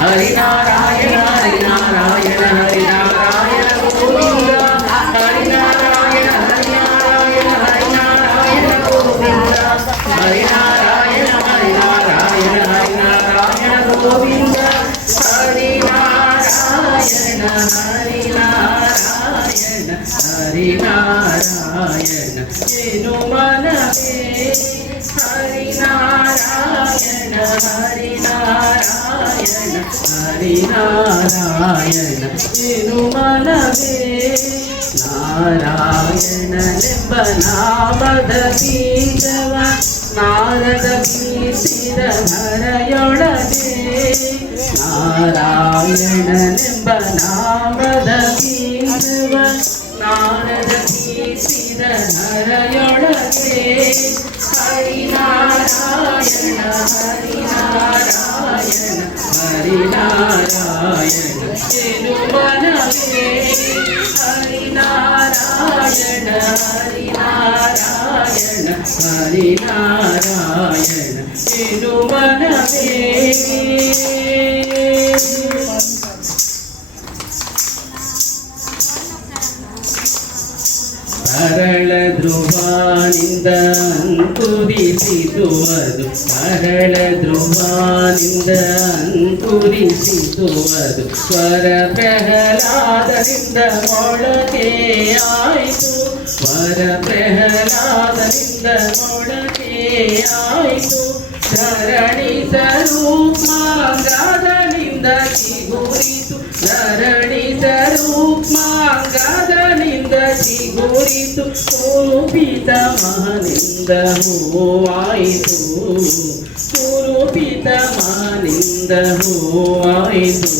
हरि नारायण हरि नारायण हरि नारायण गोविंद हरि नारायण हरि नारायण हरि नारायण गोविंद हरि नारायण हरि नारायण हरि नारायण गोविंद हरि नारायण हरि नारायण हरि नारायण येनु मनवे हरि नारायण हरि नारायण हरि नारायण येनु मनवे नारायणನೆಂಬ ನಾಮದ ಬೀಜವ ನಾರದ ಕೀರ್ತಿದ ಹರಯೊಳಗೆ ನಾರಾಯಣನೆಂಬ ನಾಮದ ಬೀಜವ ನಾರದ ಕೀರ್ತಿದ ಹರಯೊಳಗೆ ಹರಿನಾರಾಯಣ ಹರಿನಾರಾಯಣ ಹರಿನಾರಾಯಣ ಏನು ಮನವೇ ಹರಿನಾರಾಯಣ ಹರಿನಾರಾಯಣ ಹರಿನಾರಾಯಣ ಏನು ಮನವೇ ಅರಳ ಧ್ರುವಾನಿಂದ ಅಂಕುರಿಸಿದುವುದು ಅರಳ ಧ್ರುವಾನಿಂದ ಅಂಕುರಿಸಿದುವುದು ಸ್ವರ ಪ್ರಹ್ಲಾದರಿಂದ ಮೊಳಕೆ ಆಯಿತು ಸ್ವರ ಪ್ರಹ್ಲಾದರಿಂದ ಮೊಳಕೆ ಆಯಿತು ಧರಣಿ ಸ್ವರೂಪಾಂಗದನಿಂದ ಚಿಗುರಿತು ಧರಣಿ ಸ್ವರೂಪಾಂಗದನಿಂದ ಚಿಗುರಿತು ಕುರುಪಿತ ಮಹನಿಂದ ಹೂವಾಯಿತು ಕುರುಪಿತ ಮಹನಿಂದ ಹೂವಾಯಿತು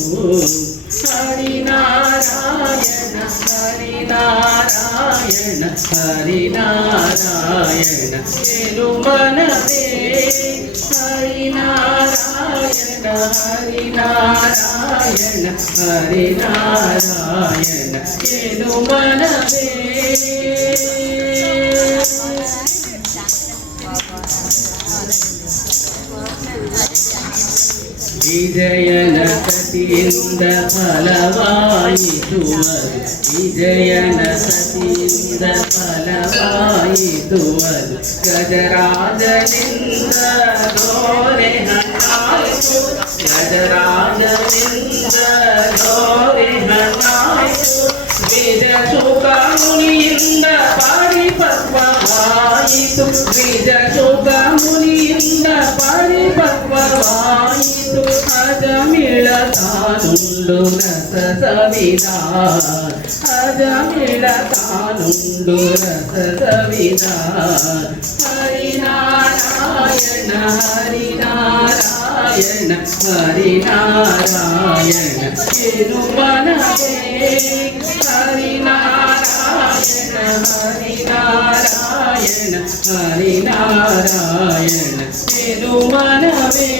ಹರಿನಾರಾಯಣ ಹರಿನಾರಾಯಣ ಹರಿನಾರಾಯಣ ಏನು ಮನವೇ ಹರಿನಾರಾಯಣ ಹರಿನಾರಾಯಣ ಹರಿನಾರಾಯಣ ಏನು ಮನವೇ ವಿಜಯನ ಸತಿಯಿಂದ ಫಲವಾಯಿತು ಅದು ವಿಜಯನ ಸತಿಯಿಂದ ಫಲವಾಯಿತು ಅದು ಗಜರಾಜನಿಂದ ದೋರೆ ಹಣ್ಣಾಯಿತು ಗಜರಾಜನಿಂದ ದೋರೆ ಹಣ್ಣಾಯಿತು ಬೀಜ ಶುಕ ಮುನಿಯಿಂದ ಪರಿಪಕ್ವವಾಯಿತು ಬೀಜ ಶುಕ ಮುನಿಯಿಂದ ಪರಿಪಕ್ವವಾಯಿತು ಅಜಮಿಳ ತಾನುಂಡು ರಸ ಸವಿದ ಅಜಮಿಳ ತಾನುಂಡು ರಸ ಸವಿದ ಹರಿನಾರಾಯಣ ಹರಿನಾರಾಯಣ ಹರಿನಾರಾಯಣ ಏನು ಮನವೇ ಹರಿನಾರಾಯಣ ಹರಿನಾರಾಯಣ ಹರಿನಾರಾಯಣ ಏನು ಮನವೇ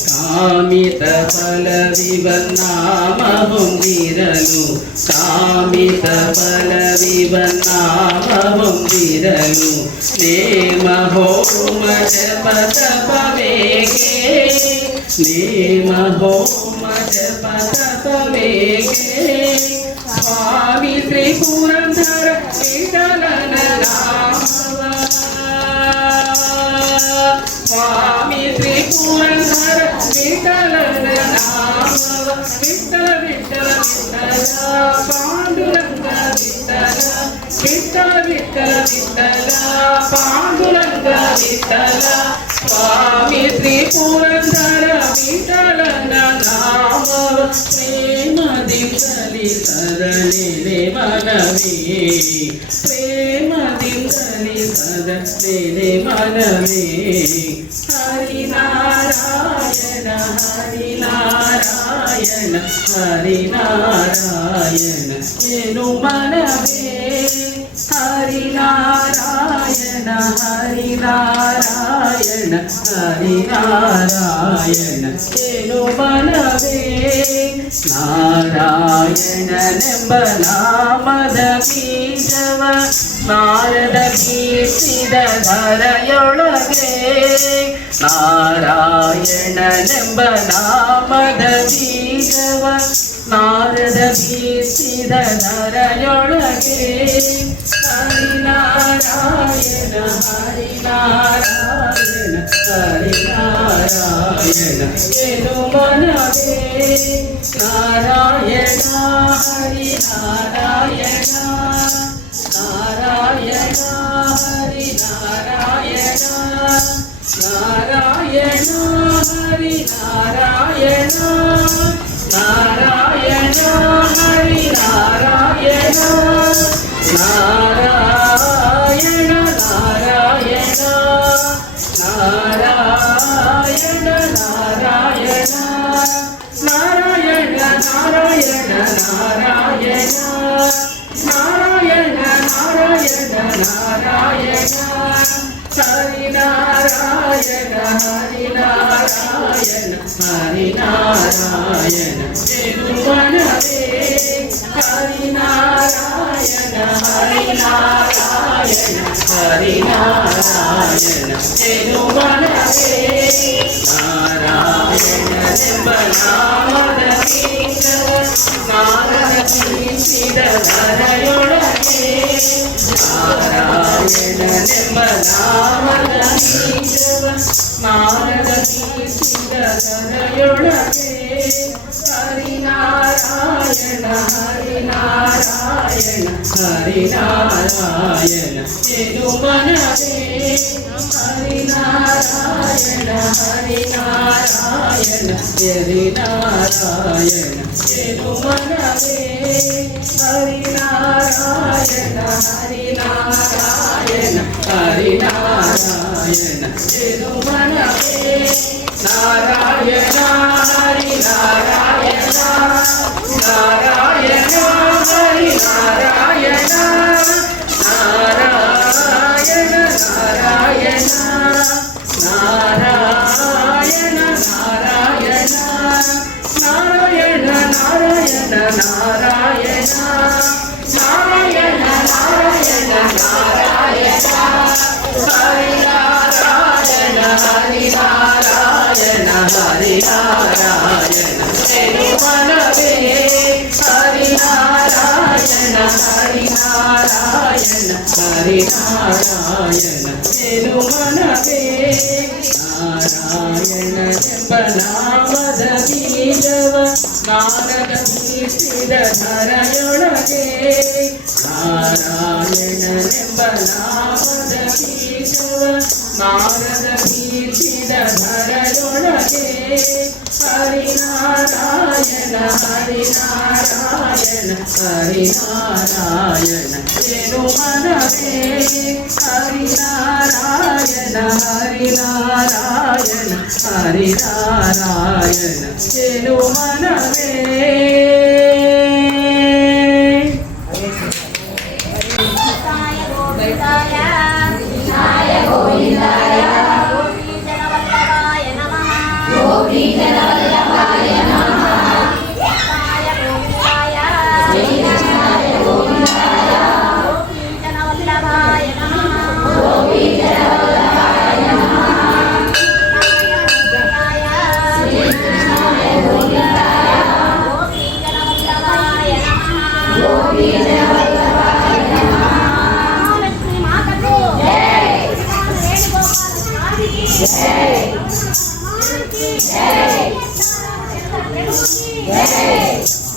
ಕಾಮಿತ ಫಲವಿವನ್ನಾಮ ಹೊಂದಿರಲು ಕಾಮಿತ ಫಲವಿವನ್ನಾಮ ಹೊಂದಿರಲು ನೇಮ ಹೋಮ ಜಪ ತಪವೇಗೆ ನೇಮ ಹೋಮ ಜಪ ತಪವೇಗೆ ಸ್ವಾಮಿ ತ್ರಿಪುರಂದರ ವಿಠಲನ ನಾಮವ ಸ್ವಾಮಿ ತ್ರಿಪುರಂದರ ವಿಠಲನ ನಾಮವ ವಿಠಲ ವಿಠಲ ವಿಠಲ ಪಾಂಡುರಂಗ ವಿಠಲ ವಿಠಲ ವಿಠಲ ವಿಠಲ ಪಾಂಡುರಂಗ ವಿಠಲ ಸ್ವಾಮಿ ತ್ರಿಪುರಂದರ ವಿಠಲನ ನಾಮವ ಪ್ರೇಮದಿಂದಲಿ ಸದನೆಲೆ ಮನವೇ ಪ್ರೇಮದಿಂದಲಿ ಸದನೆಲೆ ಮನವೇ ಹರಿನಾರಾಯಣ ಹರಿನಾರಾಯಣ ಹರಿನಾರಾಯಣ ಏನು ಮನವೇ ಹರಿನಾರಾಯಣ హరి నారాయణ హరి నారాయణ ఏను మనవే ನಾರಾಯಣ ನೆಂಬ ನಾಮದ ಬೀಜವ ನಾರದ ಕೀರ್ತಿದ ಧರೆಯೊಳಗೆ ನಾರಾಯಣನೆಂಬ ನಾಮದ ಬೀಜವ ನಾರದ ಕೀರ್ತಿದ ಧರೆಯೊಳಗೆ ಹರಿನಾರಾಯಣ ಹರಿನಾರಾಯಣ ಹರಿನಾರಾಯಣ ಏನು ಮನವೇ ನಾರಾಯಣ ಹರಿ ನಾರಾಯಣ ನಾರಾಯಣ ಹರಿ ನಾರಾಯಣ ನಾರಾಯಣ ಹರಿ ನಾರಾಯಣ ನಾರಾಯಣ ಹರಿ ನಾರಾಯಣ ನಾರಾಯಣ ನಾರಾಯಣ ನಾರಾಯಣ ನಾರಾಯಣ ನಾರಾಯಣ ನಾರಾಯಣ ನಾರಾಯಣ ನಾರಾಯಣ ನಾರಾಯಣ ನಾರಾಯಣ ಹರಿನಾರಾಯಣ ಹರಿನಾರಾಯಣ ಹರಿನಾರಾಯಣ ತಿರುಮನವೇ ಹರಿನಾರಾಯಣ ಹರಿನಾರಾಯಣ ಹರಿನಾರಾಯಣ ತಿರುಮನವೇ ನಾರಾಯಣನೆಂಬ ನಾಮದ ಬೀಜವ ನಾರದ ಬೀಸಿದ ಧರೆಯೊಳಗೆ ನಾರಾಯಣನೆಂಬ ನಾಮದ ಬೀಜವ ನಾರದ ಬೀಸಿದ ಧರೆಯೊಳಗೆ ಹರಿನಾರಾಯಣ ಹರಿನಾರಾಯಣ ಹರಿನಾರಾಯಣ ತಿರುಮನವೇ ಹರಿನಾರಾಯಣ ಹರಿನಾರಾಯಣ ಹರಿನಾರಾಯಣ ತಿರುಮನವೇ ಹರಿನಾರಾಯಣ ಹರಿನಾರಾಯಣ ಹರಿನಾರಾಯಣ ತಿರುಮನವೇ ನಾರಾಯಣ ಹರಿನಾರಾಯಣ ನಾರಾಯಣ ಹರಿನಾರಾಯಣ ನಾರಾಯಣ ನಾರಾಯಣ ನಾರಾಯಣ ನಾರಾಯಣ ನಾರಾಯಣ ನಾರಾಯಣ ನಾರಾಯಣ ನಾರಾಯಣ ನಾರಾಯಣ ನಾರಾಯಣ ಹರಿನಾರಾಯಣ ಹರಿನಾರಾಯಣ ಹರಿನಾರಾಯಣ ತಿರುಮನವೇ ಹರಿನಾರಾಯಣ ಹರಿನಾರಾಯಣ ಹರಿನಾರಾಯಣ ತಿರುಮನವೇ ನಾರಾಯಣನೆಂಬ ನಾಮದ ಬೀಜವ ನಾರದ ಕೀರ್ತಿದ ಧರೆಯೊಳಗೆ ನಾರಾಯಣನೆಂಬ ನಾಮದ ಬೀಜವ ನಾರದ ಕೀರ್ತಿದ ಧರೆಯೊಳಗೆ ಹರಿನಾರಾಯಣ ಹರಿನಾರಾಯಣ ಹರಿನಾರಾಯಣ ತಿರುಮನವೇ ಹರಿನಾರಾಯಣ ಹರಿನಾರಾಯಣ ಹರಿನಾರಾಯಣ ತಿರುಮನವೇ Hey!